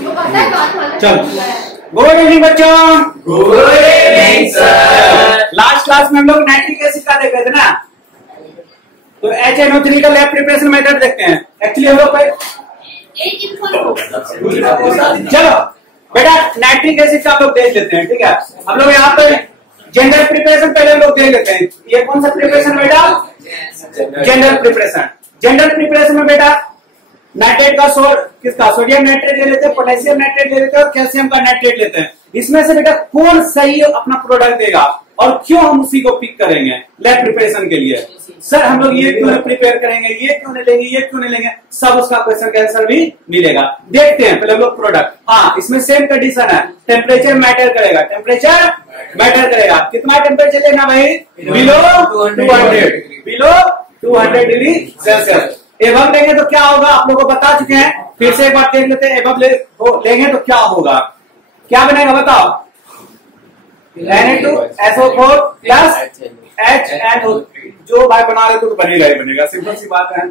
चलो, good evening बच्चों। Good evening sir. Last class में हम लोग नाइट्रिक एसिड का देख रहे थे ना, तो HNO3 का लैब प्रिपरेशन मेथड देखते हैं। एक्चुअली हम लोग चलो बेटा नाइट्रिक एसिड का हम लोग देख लेते हैं, ठीक है। हम लोग यहाँ पे जेंडर प्रिपरेशन पहले हम लोग देख लेते हैं। ये कौन सा प्रिपरेशन बेटा? Gender preparation. जेंडर प्रिपरेशन में बेटा नाइट्रेट का किसका सोडियम नाइट्रेट ले लेते हैं, पोटेशियम नाइट्रेट ले लेते हैं और कैल्शियम का नाइट्रेट लेते हैं। इसमें से बेटा कौन सही अपना प्रोडक्ट देगा और क्यों हम उसी को पिक करेंगे लैब प्रिपरेशन के लिए? सर हम लोग ये क्यों प्रिपेयर करेंगे, ये क्यों नहीं लेंगे, ये क्यों नहीं लेंगे, सब उसका क्वेश्चन का आंसर भी मिलेगा। देखते हैं पहले हम लोग प्रोडक्ट। हाँ, इसमें सेम कंडीशन है, टेम्परेचर मैटर करेगा। टेम्परेचर मैटर करेगा। कितना टेम्परेचर लेना भाई? Below 200, below 200 degree Celsius. एवं लेंगे तो क्या होगा आप लोगों को बता चुके हैं, फिर से एक बार देख लेते हैं। एवं लेंगे तो क्या होगा, क्या बनेगा बताओ? Na2SO4 plus HNO3। जो भाई बना रहे तो बनेगा ही बनेगा, सिंपल सी बात है।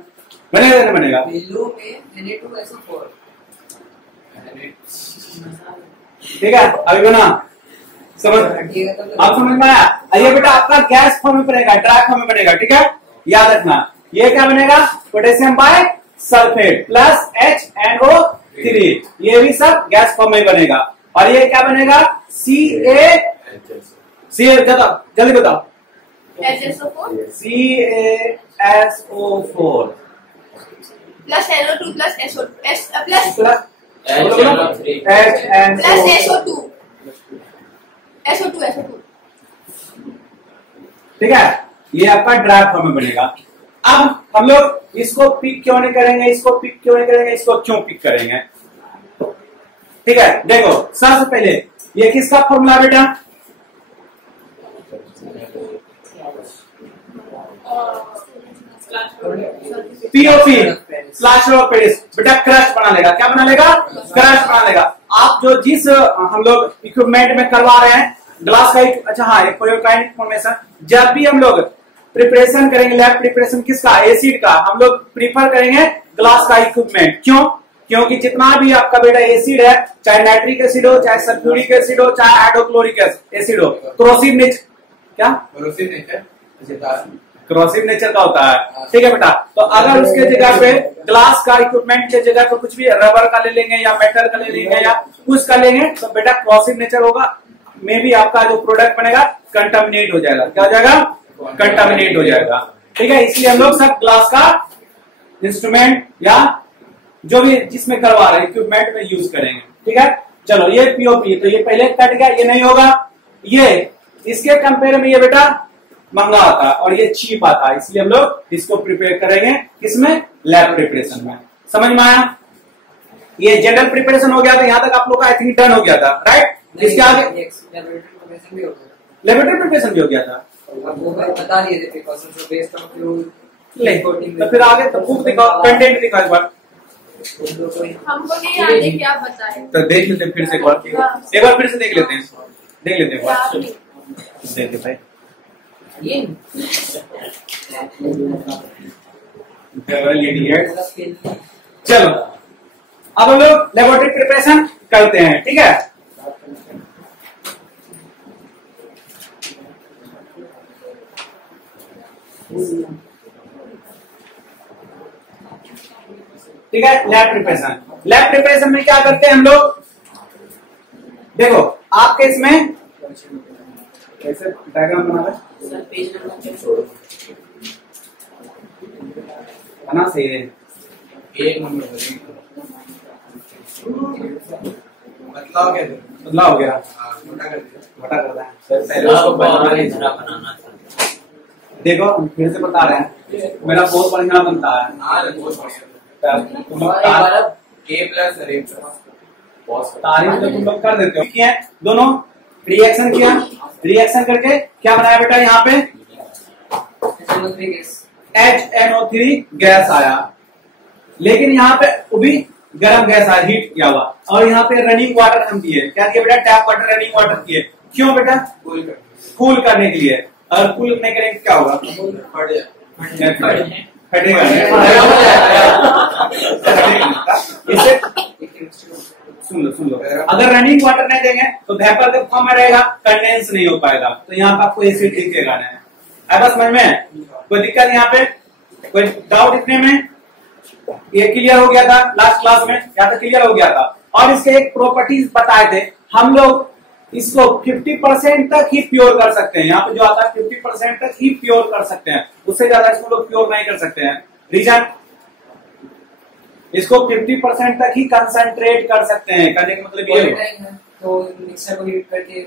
बनेगा नहीं बनेगा? ठीक है, अभी बना समझ, आप समझ में आया? ये बेटा आपका गैस फॉर्म में बनेगा, ड्राई फॉर्म में बनेगा, ठीक है। याद रखना ये क्या बनेगा? Potassium bisulphate plus HNO3। ये भी सब गैस फॉर्म में बनेगा। और ये क्या बनेगा? जल्दी बताओ। CaSO4 plus NO2 plus SO2। ठीक है, ये आपका ड्राई फॉर्म में बनेगा। अब हम लोग इसको पिक क्यों नहीं करेंगे, इसको पिक क्यों नहीं करेंगे, इसको क्यों पिक करेंगे? ठीक है, देखो सबसे पहले ये किसका फॉर्मूला बेटा? POP plaster of Paris. बेटा क्रस्ट बना लेगा। क्या बना लेगा? क्रस्ट बना लेगा। आप जो जिस हम लोग इक्विपमेंट में करवा रहे हैं ग्लास का, अच्छा हाँ, एक कोयोकाइनेटिक फॉर्मेशन, जब भी हम लोग प्रिपरेशन करेंगे लैब प्रिपरेशन किसका? एसिड का, हम लोग प्रीफर करेंगे ग्लास का इक्विपमेंट। क्यों? क्योंकि जितना भी आपका बेटा एसिड है, चाहे नाइट्रिक एसिड हो, चाहे सल्फ्यूरिक एसिड हो, चाहे हाइड्रोक्लोरिक एसिड हो, क्रोसिव नेचर, क्या क्रोसिव नेचर का होता है, ठीक है बेटा। तो अगर उसके जगह पे ग्लास का इक्विपमेंट के जगह पे कुछ भी रबर का ले लेंगे या मेटल का ले लेंगे या कुछ का लेंगे तो बेटा क्रोसिव नेचर होगा, मे भी आपका जो प्रोडक्ट बनेगा कंटामिनेट हो जाएगा। क्या हो जाएगा? कंटामिनेट हो जाएगा। ठीक है, इसलिए हम लोग सब ग्लास का इंस्ट्रूमेंट या जो भी जिसमें करवा रहे हैं इक्विपमेंट में यूज करेंगे। ठीक है, चलो ये पीओपी, तो ये पहले कट गया, ये नहीं होगा। ये इसके कंपेयर में ये बेटा महंगा आता है और ये चीप आता है, इसलिए हम लोग इसको प्रिपेयर करेंगे किसमें? लैब प्रिपरेशन में। समझ में आया? ये जनरल प्रिपरेशन हो गया था, यहाँ तक आप लोग का आई थिंक डन हो गया था, राइट? इसके आगे लेबोरेटरी प्रिपरेशन भी हो गया था, बता दिए थे तो फिर आगे तो प्रूफ दिखाओ, कंटेंट दिखाओ एक बार। हमको नहीं आगे क्या बताए, तो देख लेते हैं फिर से एक बार फिर से देख लेते हैं, एक बार देख भाई। चलो अब हम लोग लेबोरेटरी प्रिपरेशन करते हैं, ठीक है। ठीक है, लैब प्रिपरेशन। लैब प्रिपरेशन में क्या करते हैं हम लोग? देखो आपके इसमें कैसे डायग्राम बना है बना सही है, एक नंबर बदलाव हो गया, घटा कर रहा है। देखो फिर से बता रहे हैं, मेरा बहुत बढ़िया बनता है। तारीफ तो तुम लोग कर देते हो। दोनों रिएक्शन किया, रिएक्शन करके क्या बनाया बेटा? यहाँ पे HNO3 गैस आया, लेकिन यहाँ पे वो भी गर्म गैस आया, हीट किया हुआ। और यहाँ पे रनिंग वाटर हम दिए, क्या किया बेटा? टैप वाटर, रनिंग वाटर किए। क्यों बेटा? कूल करने के लिए। और कूल नहीं करेंगे क्या होगा? फटेगा। इसे सुन लो, अगर रनिंग वाटर नहीं देंगे तो वेपर के फॉर्म में रहेगा, कंडेंस नहीं हो पाएगा, तो यहाँ पे आपको एसिड दिखेगा नहीं। है बस समझ में? कोई दिक्कत यहाँ पे, कोई डाउट इतने में? ये क्लियर हो गया था लास्ट क्लास में, या तो क्लियर हो गया था। और इसके एक प्रॉपर्टीज बताए थे हम लोग, इसको 50% तक ही प्योर कर सकते हैं। यहाँ पे जो आता है 50% तक ही प्योर कर सकते हैं, उससे ज्यादा इसको लोग प्योर नहीं कर सकते हैं। रीजन, इसको 50% तक ही कंसंट्रेट कर सकते हैं। कहने का मतलब ये है तो मिक्सर को हीट करके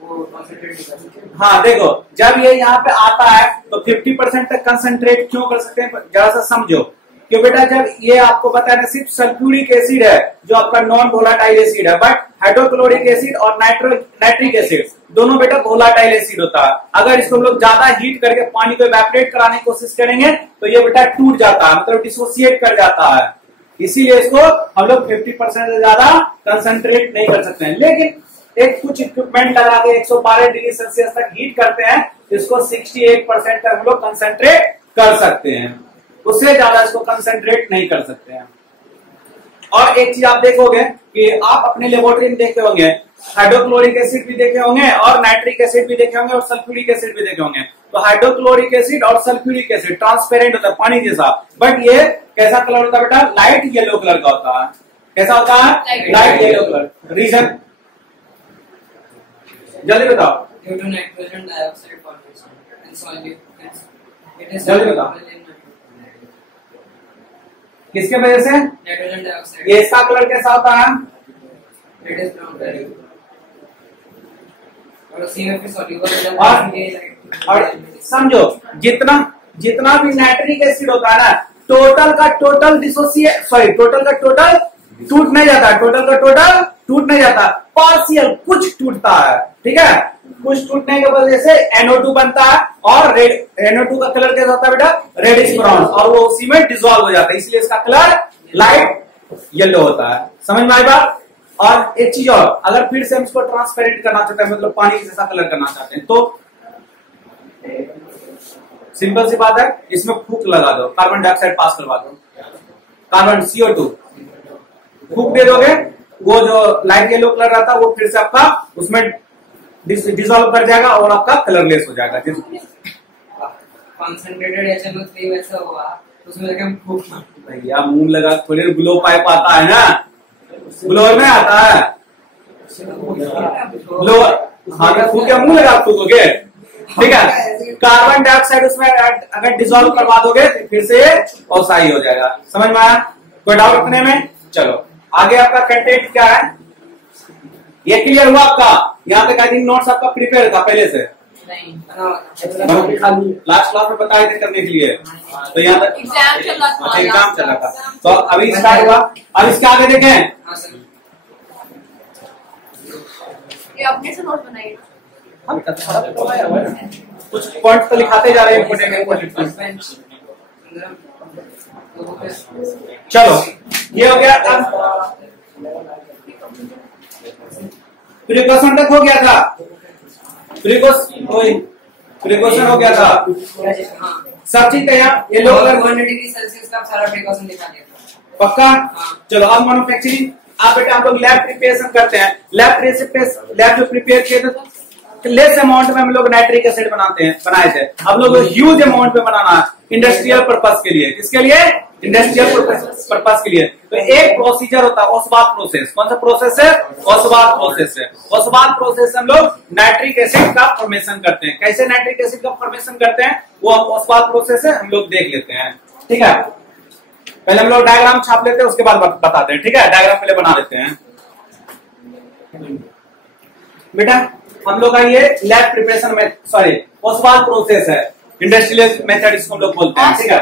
वो कंसंट्रेट कर सकते हैं। हाँ देखो, जब ये यहाँ पे आता है तो 50% तक कंसंट्रेट क्यों कर सकते हैं, जरा सा समझो। क्यों बेटा, जब ये आपको पता है ना, सिर्फ सल्फ्यूरिक एसिड है जो आपका नॉन वोलाटाइल एसिड है, बट हाइड्रोक्लोरिक एसिड और नाइट्रिक एसिड दोनों बेटा वोलाटाइल एसिड होता है। अगर इसको हम लोग ज्यादा हीट करके पानी को इवेपोरेट कराने की कोशिश करेंगे तो ये बेटा टूट जाता है, मतलब डिसोसिएट कर जाता है। इसीलिए इसको हम लोग 50% से ज्यादा कंसंट्रेट नहीं कर सकते हैं। लेकिन एक कुछ इक्विपमेंट लगा के 112 डिग्री सेल्सियस तक हीट करते हैं, इसको 68% तक हम लोग कंसंट्रेट कर सकते हैं, उससे ज्यादा इसको कंसंट्रेट नहीं कर सकते हैं। और एक चीज आप देखोगे कि आप अपने लेबोरेटरी में देखे होंगे, हाइड्रोक्लोरिक एसिड भी देखे होंगे और नाइट्रिक एसिड भी देखे होंगे और सल्फ्यूरिक एसिड भी देखे होंगे। तो हाइड्रोक्लोरिक एसिड और सल्फ्यूरिक एसिड ट्रांसपेरेंट होता है, पानी जैसा, बट ये कैसा कलर होता है बेटा, लाइट येलो कलर का होता है। कैसा होता है, लाइट येलो कलर। रीजन जल्दी बताओ, Due to nitrogen dioxide formation and solute, it is जल्दी बताओ, किसके वजह से? Nitrogen dioxide. ये इसका कलर कैसा होता है? It is brown colour. और CF is soluble और समझो, जितना भी नाइट्रिक एसिड होता है ना, टोटल का टोटल डिसोसिएट, सॉरी टोटल का टोटल टूट नहीं जाता, टोटल का टोटल टूट नहीं जाता, पार्शियल कुछ टूटता है। ठीक है, कुछ टूटने की वजह से NO2 बनता है और NO2 का कलर कैसा होता है बेटा, रेडिश ब्राउन, और वो उसी में डिसॉल्व हो जाता है, इसलिए इसका कलर लाइट येलो होता है। समझ में आई बात? और एक चीज और, अगर फिर से हम इसको ट्रांसपेरेंट करना चाहते हैं, मतलब पानी जैसा कलर करना चाहते हैं, तो सिंपल सी बात है, इसमें फूंक लगा दो, कार्बन डाइऑक्साइड पास करवा दो, कार्बन CO2 फूंक दे दोगे, वो जो लाइट येलो कलर रहता है वो फिर से आपका उसमें डिसॉल्व कर जाएगा और आपका कलरलेस हो जाएगा। कंसंट्रेटेड HNO3 वैसा हुआ, उसमें लगे हम फूंक भैया मुंह लगा, थोड़ी ग्लो पाइप आता है ना, ग्लोअर में आता है ग्लोअर, हाँ फूंक के मुंह लगा फूकोगे। ठीक है, कार्बन डाइऑक्साइड उसमें अगर डिसॉल्व करवा दोगे तो फिर से औसाई हो जाएगा। समझ में आया? कोई डाउट रखने में? चलो आगे आपका कंटेंट क्या है, ये क्लियर हुआ आपका? यहाँ तक आई थिंक नोट्स आपका प्रिपेयर था पहले से, नहीं लास्ट क्लास में बताए थे करने के लिए, तो यहाँ तक एग्जाम चल रहा था। अच्छा एग्जाम चल रहा था, तो अभी स्टार्ट हुआ। अब इसके आगे देखें, हाँ सर, ये अपने से नोट बनाइए। कुछ पॉइंट तो लिखाते जा रहे हैं इंपोर्टेंट। चलो ये हो गया, अब प्रिकॉशन तक हो गया था, प्रिकॉशन हो गया था, सब चीज तैयार। ये लोग 100 डिग्री सेल्सियस का सारा प्रिकॉशन दिखा दिया था। पक्का? चलो अब मैन्युफैक्चरिंग, आप बेटा हम लोग लैब प्रिपरेशन करते हैं, लैब जो प्रिपेयर किए थे लेस अमाउंट में हम लोग नाइट्रिक एसिड बनाए थे, हम लोग ह्यूज अमाउंट में बनाना है इंडस्ट्रियल पर्पस के लिए। किसके लिए? इंडस्ट्रियल पर्पस के लिए। तो एक प्रोसीजर होता है ओस्वाल्ट प्रोसेस। कौन सा प्रोसेस है? ओस्वाल्ट प्रोसेस है। ओस्वाल्ट प्रोसेस हम लोग नाइट्रिक एसिड का फॉर्मेशन करते हैं। कैसे नाइट्रिक एसिड का फॉर्मेशन करते हैं वो ओस्वाल्ट प्रोसेस है, हम लोग देख लेते हैं। ठीक है, पहले हम लोग डायग्राम छाप लेते हैं, उसके बाद बताते हैं। ठीक है, डायग्राम पहले बना लेते हैं बेटा। हम लोग का ये लैब प्रिपरेशन में, सॉरी ओस्वाल्ट प्रोसेस है, इंडस्ट्रियल मेथड इसको हम लोग बोलते हैं। ठीक है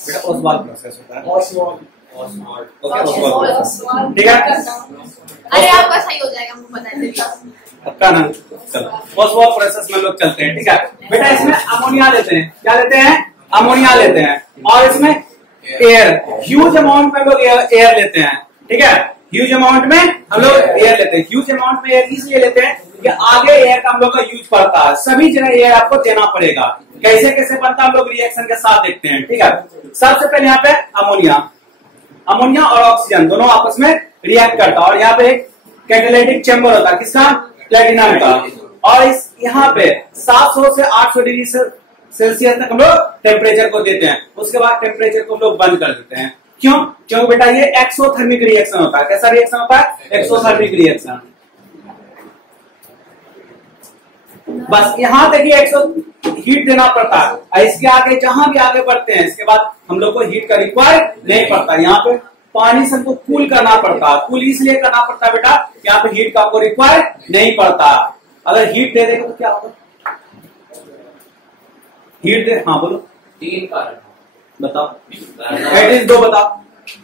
बेटा, ओस्वाल्ट प्रोसेस होता है, ठीक है। अरे आपका सही हो जाएगा, हमको पता है पक्का ना? चलो ओस्वाल्ट प्रोसेस में लोग चलते हैं। ठीक है बेटा, इसमें अमोनिया लेते हैं, क्या लेते हैं? अमोनिया लेते हैं, और इसमें एयर, ह्यूज अमाउंट में लोग एयर लेते हैं। ठीक है, ह्यूज अमाउंट में हम लोग एयर लेते हैं। ह्यूज अमाउंट में एयर इसलिए लेते हैं कि आगे एयर का हम लोग का यूज पड़ता है, सभी जगह एयर आपको देना पड़ेगा। कैसे कैसे बनता है हम लोग रिएक्शन के साथ देखते हैं। ठीक है, सबसे पहले यहाँ पे अमोनिया और ऑक्सीजन दोनों आपस में रिएक्ट करता है। और यहाँ पे एक कैटालिटिक चेंबर होता है, किसका? प्लेटिनम का। और इस यहाँ पे 700 से 800 डिग्री सेल्सियस तक हम लोग टेम्परेचर को देते हैं। उसके बाद टेम्परेचर को हम लोग बंद कर देते हैं। क्यों? क्यों बेटा, ये एक्सोथर्मिक रिएक्शन होता है। कैसा रिएक्शन होता है? Exothermic reaction. बस यहाँ तक ही हीट देना पड़ता है, और इसके आगे जहां भी आगे बढ़ते हैं इसके बाद हम लोग को हीट का रिक्वायर नहीं पड़ता। यहाँ पे पानी से हमको कूल करना पड़ता है। कूल इसलिए करना पड़ता है बेटा, यहाँ पे हीट का आपको रिक्वायर नहीं पड़ता। अगर हीट दे देगा तो क्या होगा? हीट दे, हाँ बोलो। 3 कारण बताओ, एटलीस्ट 2 बताओ।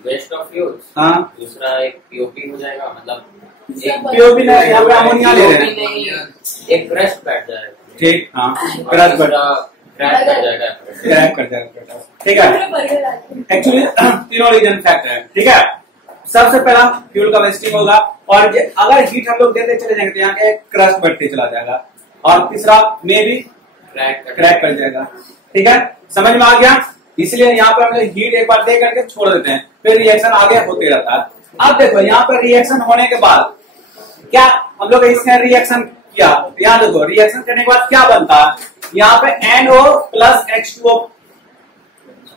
वेस्ट ऑफ फ्यूल्स, हाँ, दूसरा एक पीओपी हो जाएगा, मतलब पीओपी नहीं, यहाँ पे अमोनिया ले रहे हैं। एक क्रश बैठ जाएगा। ठीक, हाँ, क्रश बैठ क्रैक कर जाएगा। क्रैक कर जाएगा। ठीक है, एक्चुअली तीनों रीजन फैक्टर है। ठीक है, सबसे पहला फ्यूल का वेस्टिंग होगा, और अगर हीट हम लोग देते चले जाएंगे तो यहाँ के क्रश बढ़ते चला जाएगा, और तीसरा में भी क्रैक कर जाएगा। ठीक है, समझ में आ गया? इसलिए यहाँ पर हम हीट एक बार दे करके छोड़ देते हैं, फिर रिएक्शन आगे होते रहता है। अब देखो यहाँ पर रिएक्शन होने के बाद क्या हम लोग इसने रिएक्शन किया, यहाँ देखो रिएक्शन करने के बाद क्या बनता है? यहाँ पे NO plus H2O,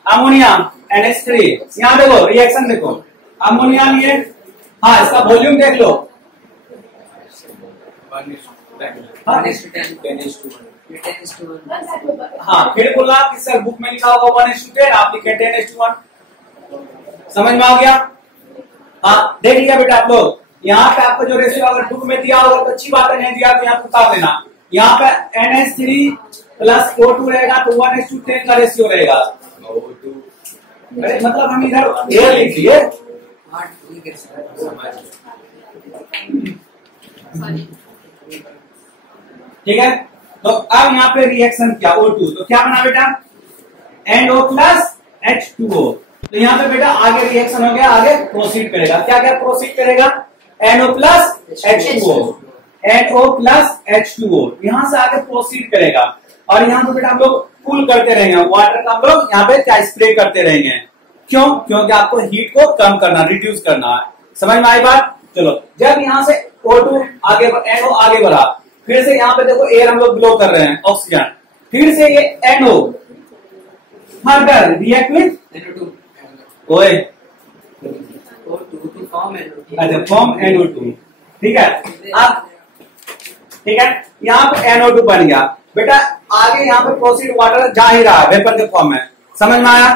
ammonia NH3। यहाँ देखो रिएक्शन देखो, अमोनिया लिए, हाँ इसका वॉल्यूम देख लो, हाँ फिर बोला कि सर बुक में लिखा होगा 1:10, आप लिखे 10:1। समझ में आ गया? हाँ देख लिया बेटा आप लोग। यहाँ पे आपको जो रेशियो अगर बुक में दिया होगा तो अच्छी बात है, नहीं दिया तो यहाँ बता देना। यहाँ पे NH3 प्लस O2 रहेगा तो 1:10 का रेशियो रहेगा। अरे मतलब हम इधर एयर लिख दिए। ठीक है, तो अब यहाँ पे रिएक्शन किया O2, तो क्या बना बेटा? NO plus H2O। तो यहाँ पे बेटा आगे रिएक्शन हो गया, आगे प्रोसीड करेगा। क्या क्या प्रोसीड करेगा? NO plus H2O, NO plus H2O, यहाँ से आगे प्रोसीड करेगा। और यहाँ पे बेटा हम लोग कूल करते रहेंगे, वाटर का हम लोग यहाँ पे क्या स्प्रे करते रहेंगे। क्यों? क्योंकि आपको हीट को कम करना, रिड्यूस करना है। समझ में आई बात? चलो, जब यहाँ से O2 आगे, NO आगे बढ़ा, फिर से यहाँ पे देखो एयर हम लोग ब्लो कर रहे हैं, ऑक्सीजन, फिर से ये NO फर्दर रिएक्ट विथ ओए, अच्छा फॉर्म NO2। ठीक है, अब ठीक है, यहाँ पे NO2 बन गया बेटा। आगे यहाँ पे प्रोसीड वाटर जा ही रहा है वेपर के फॉर्म में। समझ में आया?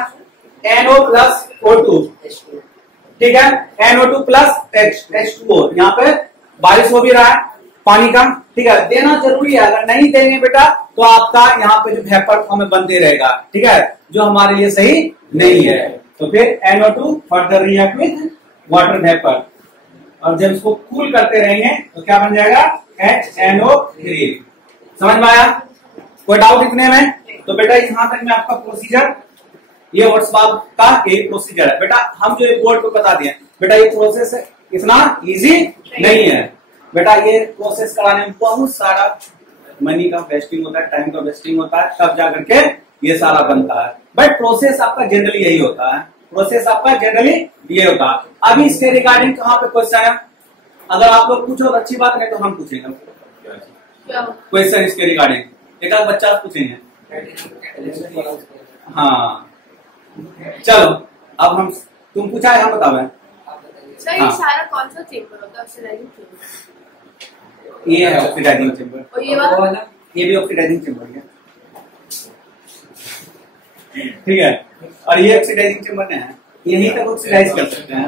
NO प्लस O2, ठीक है, NO2 प्लस H2O। यहाँ पे बारिश हो भी रहा है पानी का। ठीक है, देना जरूरी है, अगर नहीं देंगे बेटा तो आपका यहाँ पे जो वेपर फॉर्म में बनते रहेगा। ठीक है, जो हमारे लिए सही नहीं है। तो फिर NO2 further react with water vapour, और जब इसको कूल करते रहेंगे तो क्या बन जाएगा? HNO3। समझ में आया? कोई डाउट इतने में? तो बेटा यहाँ तक में आपका प्रोसीजर, ये व्हाट्सएप का एक प्रोसीजर है बेटा। हम जो बोर्ड को बता दिए बेटा, ये प्रोसेस इतना इजी नहीं है बेटा। ये प्रोसेस कराने में बहुत सारा मनी का वेस्टिंग होता है, टाइम का वेस्टिंग होता है, तब जा करके ये सारा बनता है। बट प्रोसेस आपका जनरली यही होता है, प्रोसेस आपका जनरली ये होता है। अभी इसके रिगार्डिंग कहाँ पे क्वेश्चन है? अगर आप लोग पूछो तो अच्छी बात, नहीं तो हम पूछेंगे क्वेश्चन इसके रिगार्डिंग। एक आध बच्चा पूछेंगे। हाँ चलो, अब हम, तुम पूछा है, हम बताओ। सर ये सारा कौन सा चेंबर होता है? Oxidising chamber. ये है ऑक्सीडाइजिंग चेंबर, और ये वाला? ये भी ऑक्सीडाइजिंग चेंबर है। ठीक है, और ये ऑक्सीडाइजिंग चेंबर है, यही तक ऑक्सीडाइज कर सकते हैं।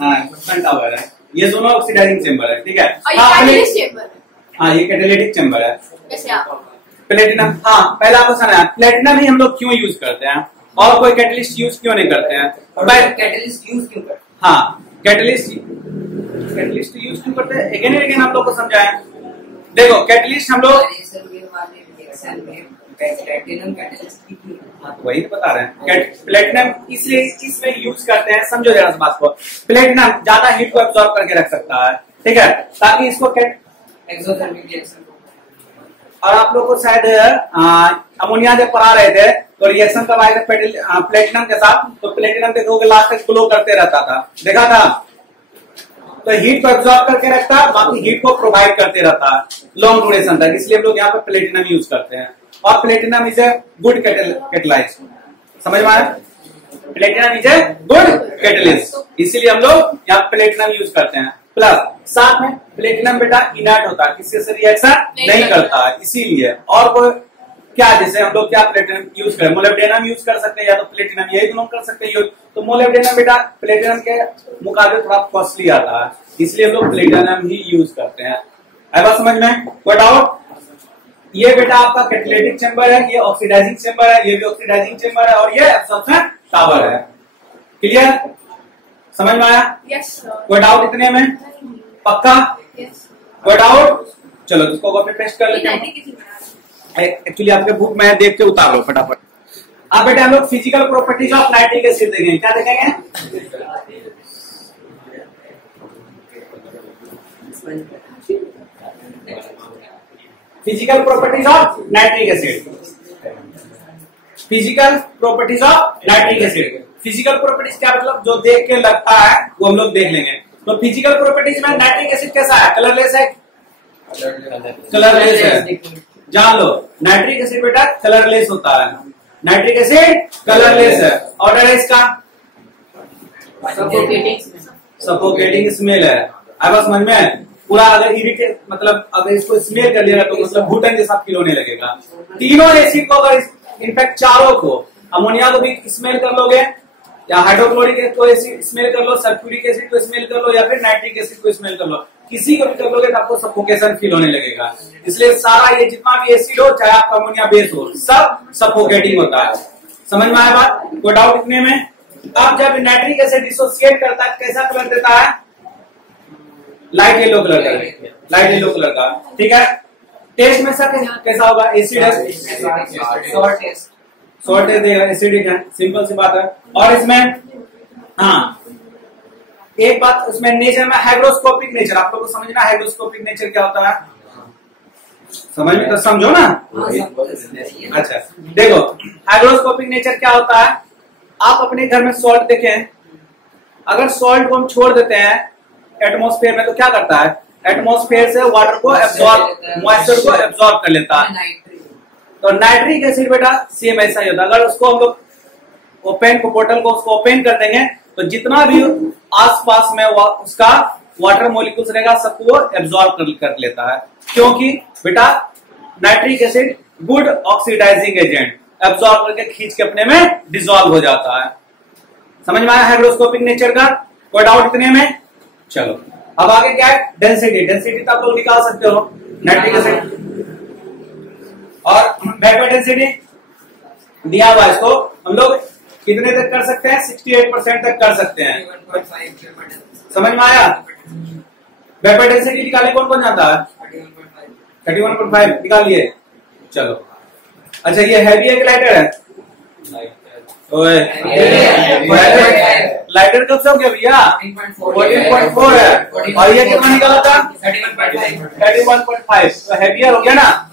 हाँ टावर है, ये दोनों ऑक्सीडाइजिंग चेंबर है। ठीक है, और ये कैटलिस्ट चेंबर है। हाँ ये कैटालिटिक चेंबर है। कैसे आप? प्लेटिनम, हाँ पहला क्वेश्चन है, प्लेटिनम ही हम लोग क्यों यूज करते हैं और कोई कैटलिस्ट यूज क्यों नहीं करते हैं? कैटलिस्ट यूज क्यों करते हैं? हाँ कैटलिस्ट यूज क्यों करते हैं, अगेन एंड अगेन हम लोग को समझाएं। देखो कैटलिस्ट हम लोग प्लेटिनम कैटलिस्ट की वही तो बता रहे हैं। प्लेटिनम इसलिए इसमें यूज करते हैं, समझो जरा इस बात को। प्लेटिनम ज्यादा हीट को एब्जॉर्ब करके रख सकता है। ठीक है, ताकि इसको एक्सोथर्मिक रिएक्शन। और आप लोग को शायद अमोनिया जब पढ़ा रहे थे तो रिएक्शन कब आएगा प्लेटिनम के साथ, तो प्लेटिनम देखोगे लास्ट तक ग्लो करते रहता था, देखा था। तो हीट को एब्जॉर्ब करके रखता है, बाकी हीट को प्रोवाइड करते रहता है लॉन्ग ड्यूरेशन तक, इसलिए हम लोग यहाँ पे प्लेटिनम यूज करते हैं। और platinum is a good catalyst, समझ में आया? Platinum is a good catalyst, इसीलिए हम लोग यहाँ प्लेटिनम यूज करते हैं। प्लस साथ में प्लेटिनम बेटा इनर्ट होता है, किसी से रिएक्शन नहीं करता है, इसीलिए। और कोई क्या, जैसे हम लोग क्या प्लेटिनम यूज करें, मोलिब्डेनम यूज कर सकते हैं या तो प्लेटिनम, यही दोनों कर सकते हैं यूज। तो मोलिब्डेनम बेटा प्लेटिनम के मुकाबले थोड़ा कॉस्टली आता है, इसलिए हम लोग प्लेटिनम ही यूज करते हैं। आई बात समझ में? कोई डाउट? ये बेटा आपका कैटालिटिक चेंबर है, ये ऑक्सीडाइजिंग चेंबर है, ये भी ऑक्सीडाइजिंग चेंबर है, और ये एब्सॉर्प्शन टावर है। क्लियर? समझ में आया? Yes sir. कोई डाउट इतने में? पक्का? यस। कोई डाउट? चलो इसको कॉपी पेस्ट कर लेते हैं। एक्चुअली आपके बुक में देख के उतार लो फटाफट। अब बेटा हम लोग physical properties of nitric acid देखेंगे। क्या देखेंगे? Physical properties of nitric acid. Physical properties of nitric acid. Physical properties क्या मतलब? जो देख के लगता है वो हम लोग देख लेंगे। तो फिजिकल प्रॉपर्टीज में नाइट्रिक एसिड कैसा है? कलरलेस है, कलरलेस है, जान लो। नाइट्रिक एसिड बेटा कलरलेस होता है, नाइट्रिक एसिड कलरलेस है। ऑर्डर है इसका सफोकेटिंग स्मेल है। अब समझ में? पूरा अगर इरिटेट मतलब अगर इसको स्मेल कर लेगा तो मतलब घुटन जैसा फील होने लगेगा। तीनों एसिड को अगर इनफैक्ट चारों को, अमोनिया को भी स्मेल कर लोगे, या हाइड्रोक्लोरिक को स्मेल कर लो, सल्फ्यूरिक एसिड को स्मेल कर लो, या फिर नाइट्रिक एसिड को स्मेल कर लो, किसी को भी कर लोगे तो आपको सफोकेशन फील होने लगेगा। इसलिए सारा ये जितना भी एसिड हो, चाहे आपका अमोनिया बेस हो, सब सफोकेटिंग होता है। समझ में आया बात? कोई डाउट इतने में? अब जब नाइट्रिक एसिड डिसोसिएट करता है कैसा कलर देता है? लाइट येलो कलर का, लाइट येलो कलर का। ठीक है, टेस्ट में सर कैसा होगा? एसिड है, शॉर्ट देगा, एसिडिक है, सिंपल सी बात है। और इसमें हाँ एक बात, उसमें नेचर में हाइग्रोस्कोपिक नेचर, आप लोग को समझना हाइग्रोस्कोपिक नेचर क्या होता है, समझ में तो समझो ना। अच्छा देखो, हाइग्रोस्कोपिक नेचर क्या होता है? आप अपने घर में सॉल्ट देखें, अगर सॉल्ट को हम छोड़ देते हैं एटमॉस्फेयर में तो क्या करता है? एटमॉस्फेयर से वाटर को एब्जॉर्ब, मॉइस्चर को एब्जॉर्ब कर लेता है। तो नाइट्रिक एसिड बेटा सेम ऐसा ही होता है। अगर उसको हम लोग ओपन को, बोतल को उसको ओपन कर देंगे तो जितना भी आसपास में उसका वाटर मॉलिक्यूल्स रहेगा सबको वो एब्जॉर्ब कर लेता है, क्योंकि बेटा nitric acid good oxidising agent, absorb करके खींच के अपने में डिसॉल्व हो जाता है। समझ में आया हाइग्रोस्कोपिक नेचर का? कोई डाउट इतने में? चलो अब आगे क्या है? डेंसिटी। डेंसिटी तो आप लोग निकाल सकते हो नाइट्रिक एसिड, और वेपर डेंसिटी दिया हुआ, इसको हम लोग कितने तक कर सकते हैं? 68% तक कर सकते हैं। समझ में आया? वेपर डेंसिटी निकाले कौन कौन जाता है? 31.5 निकाल लिए। चलो अच्छा, ये हैवी है कि लाइटर है? ओए लाइटर कब से हो गया भैया? 14.4 है, और ये कितना निकाला था? 31.5। तो हैवियर हो गया ना?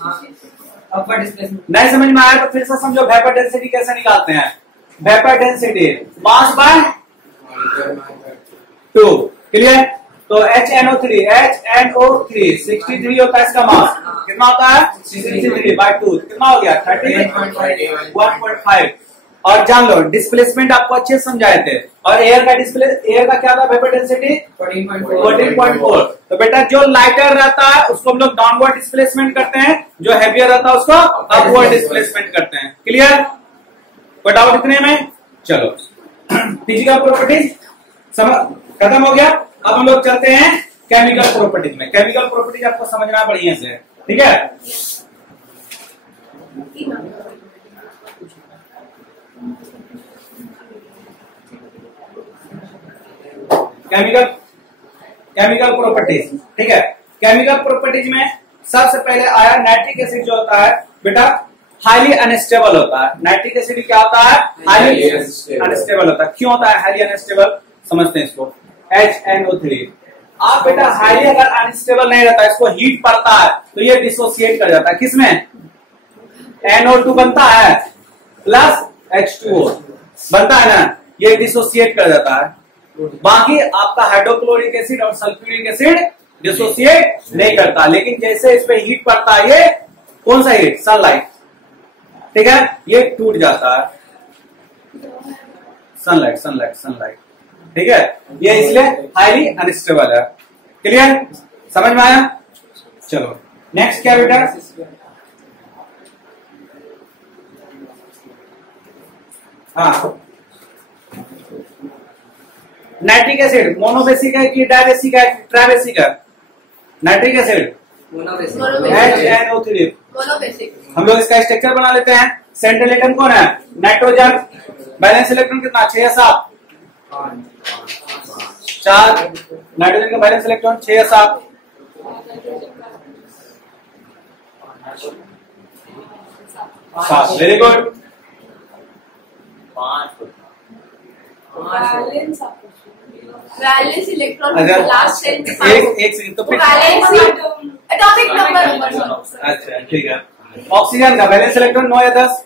नहीं समझ में आया तो फिर से समझो, वेपर डेंसिटी कैसे निकालते हैं? Vapour density mass by 2। Clear? तो HNO3 63 होता है इसका मास। कितना होता है? 63/2। कितना हो गया? 31.5। और जान लो डिस्प्लेसमेंट आपको अच्छे से समझाए थे। और एयर का क्या था? Vapour density 14.4। तो बेटा जो लाइटर रहता है उसको हम लोग डाउनवर्ड डिस्प्लेसमेंट करते हैं, जो हैवियर रहता है उसको अपवर्ड डिस्प्लेसमेंट करते हैं। क्लियर? कोई डाउट इतने में? चलो फिजिकल प्रॉपर्टीज खत्म हो गया। अब हम लोग चलते हैं केमिकल प्रॉपर्टीज में। केमिकल प्रॉपर्टीज आपको समझना बढ़िया से, ठीक है? केमिकल प्रॉपर्टीज, ठीक है? केमिकल प्रॉपर्टीज में सबसे पहले आया नाइट्रिक एसिड, जो होता है बेटा हाईली अनस्टेबल होता है। नाइट्रिक एसिड क्या होता है? हाईली अनस्टेबल होता है। क्यों होता है हाईली अनस्टेबल? समझते हैं इसको। HNO3 आप बेटा हाईली अगर अनस्टेबल नहीं रहता, इसको हीट पड़ता है तो ये डिसोसिएट कर जाता है। किसमें? NO2 बनता है प्लस H2O बनता है ना, ये डिसोसिएट कर जाता है। बाकी आपका हाइड्रोक्लोरिक एसिड और सल्फ्यूरिक एसिड डिसोसिएट नहीं करता, लेकिन जैसे इस पे हीट पड़ता है, ये कौन सा हीट, सनलाइट, ठीक है, ये टूट जाता है। सनलाइट सनलाइट सनलाइट, ठीक है, ये इसलिए हाईली अनस्टेबल है। क्लियर, समझ में आया? चलो नेक्स्ट क्या बेटा, हाँ नाइट्रिक एसिड मोनोबेसिक है कि डायबेसिक है, ट्राइबेसिक है? Nitric acid HNO3। मोनोबेसिक। हम लोग इसका स्ट्रक्चर बना लेते हैं। सेंट्रल एटम कौन है? नाइट्रोजन। बैलेंस इलेक्ट्रॉन कितना, 6 या 7? 4। नाइट्रोजन का बैलेंस इलेक्ट्रॉन 6 या 7? 7। Very good. 5 वैलेंस इलेक्ट्रॉन अगर लास्ट सेल में एक सेकंड तो फिर एटॉमिक नंबर। अच्छा ठीक है। ऑक्सीजन का बैलेंस इलेक्ट्रॉन 9 या 10?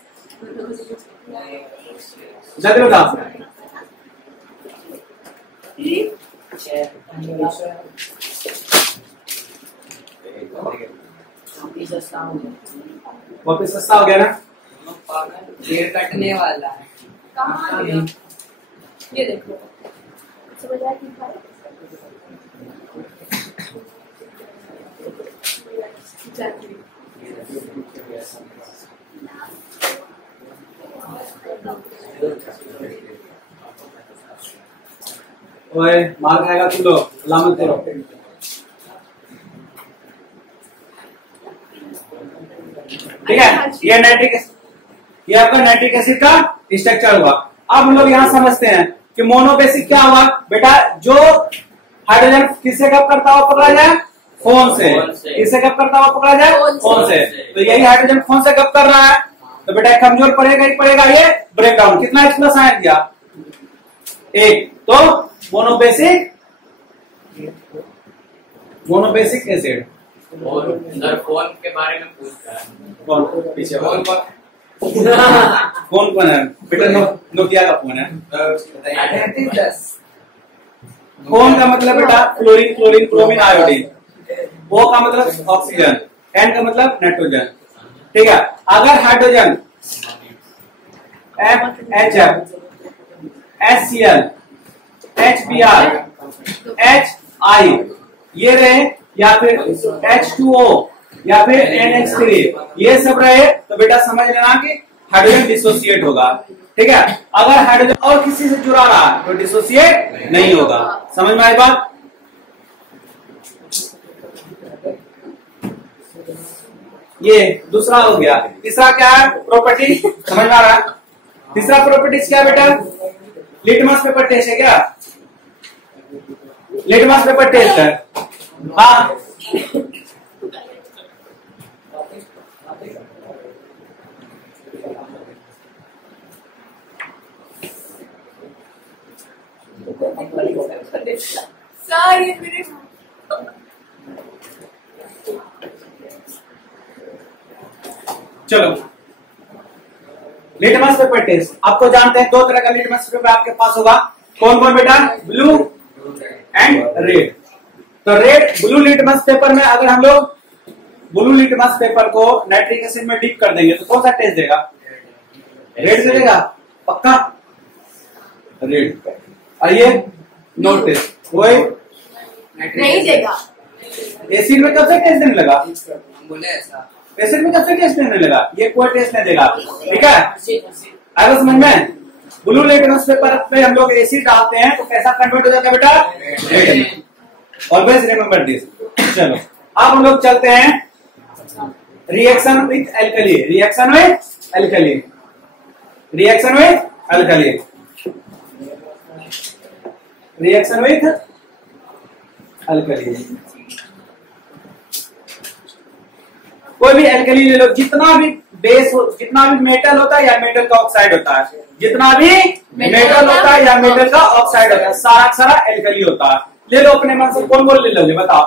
जल्दी बताओ। वापिस सस्ता हो गया ना? पेड़ कटने वाला है। कहाँ आ गया? ये देखो समझ आया कि था? Exactly. ओए मार खाएगा तुम लोग, सलामत करो। ठीक है, ये नाइट्रिक एसिड, ये आपका नाइट्रिक एसिड का स्ट्रक्चर हुआ। अब हम लोग यहाँ समझते हैं कि मोनोबेसिक क्या हुआ बेटा, जो हाइड्रोजन किससे कब करता हुआ पकड़ा जाए? फोन से। किससे कब करता हुआ पकड़ा जाए? फोन से। तो यही हाइड्रोजन फोन से कब कर रहा है, तो बेटा कमजोर पड़ेगा ही पड़ेगा, ये ब्रेक डाउन। कितना प्लस आयन दिया? 1। तो मोनोबेसिक एसिड। और सर फोन के बारे में पूछ रहा है। कौन पीछे फोन कौन है बेटा? नोकिया का फोन है। फोन का मतलब बेटा क्लोरीन, क्लोरीन, क्रोमिन, आयोडीन। O का मतलब ऑक्सीजन, N का मतलब नाइट्रोजन। ठीक है, अगर hydrogen FHF, HCl, HBr, HI ये रहे, या फिर H2O या फिर NH3 ये सब रहे, तो बेटा समझ लेना कि हाइड्रोजन डिसोसिएट होगा। ठीक है, अगर हाइड्रोजन और किसी से जुड़ा रहा तो डिसोसिएट नहीं होगा। समझ में आई बात? ये दूसरा हो गया। तीसरा क्या है प्रॉपर्टी, समझ में आ रहा है? तीसरा प्रॉपर्टीज क्या है बेटा? लिटमस पेपर टेस्ट है क्या? लिटमस पेपर टेस्ट है। हाँ सर ये मेरे चलो लिटमस पेपर टेस्ट आपको जानते हैं, 2 तरह का लिटमस पेपर आपके पास होगा। कौन कौन बेटा? Blue and red. तो रेड ब्लू लिटमस पेपर में अगर हम लोग ब्लू लिटमस पेपर को नाइट्रिक एसिड में डीप कर देंगे तो कौन सा टेस्ट देगा? रेड देगा पक्का, रेड। और ये नो टेस्ट, वही नहीं देगा। एसिड में कब से टेस्ट देने लगा? बोले ऐसा एसिड में कब से टेस्ट देने लगा? ये कोई टेस्ट नहीं देगा। ठीक है, आगे समझ में? ब्लू लिटमस पेपर पे हम लोग एसिड डालते हैं तो कैसा कन्वर्ट हो जाता है बेटा? रेड में। Always remember this. चलो अब हम लोग चलते हैं reaction with alkali. Reaction with alkali, reaction with alkali, reaction with alkali. कोई भी एल्कली ले लो, जितना भी बेस हो, जितना भी मेटल होता है या मेटल का ऑक्साइड होता है, जितना भी मेटल होता है या मेटल का ऑक्साइड होता है, सारा सारा एल्कली होता है। ले लो अपने मन से, कौन कौन ले लोगे बताओ?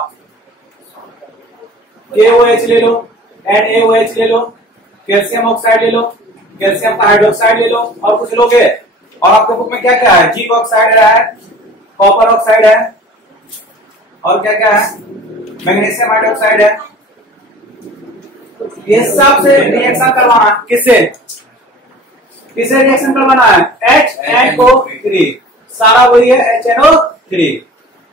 KOH ले लो, NaOH ले लो, कैल्शियम ऑक्साइड ले लो, कैल्शियम हाइड्रोक्साइड ले लो, और कुछ लोगे? और आपके बुक में क्या क्या है? जिंक ऑक्साइड है, कॉपर ऑक्साइड है और क्या क्या है, मैग्नीशियम हाइड्रोक्साइड है। ये सब से रिएक्शन करवाना, किससे किससे रिएक्शन करवाना है, HNO3, सारा वही है HNO3।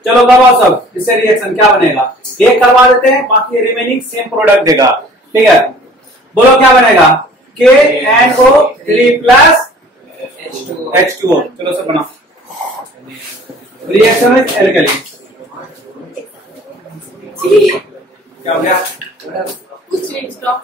चलो करवाओ सब, इससे रिएक्शन क्या बनेगा, ये करवा देते हैं, बाकी रिमेनिंग सेम प्रोडक्ट देगा। ठीक है, बोलो क्या बनेगा, KNO3 प्लस H2O। चलो सब बना, रिएक्शन विद एल्कली। क्या हो गया, कुछ नहीं, स्टॉप।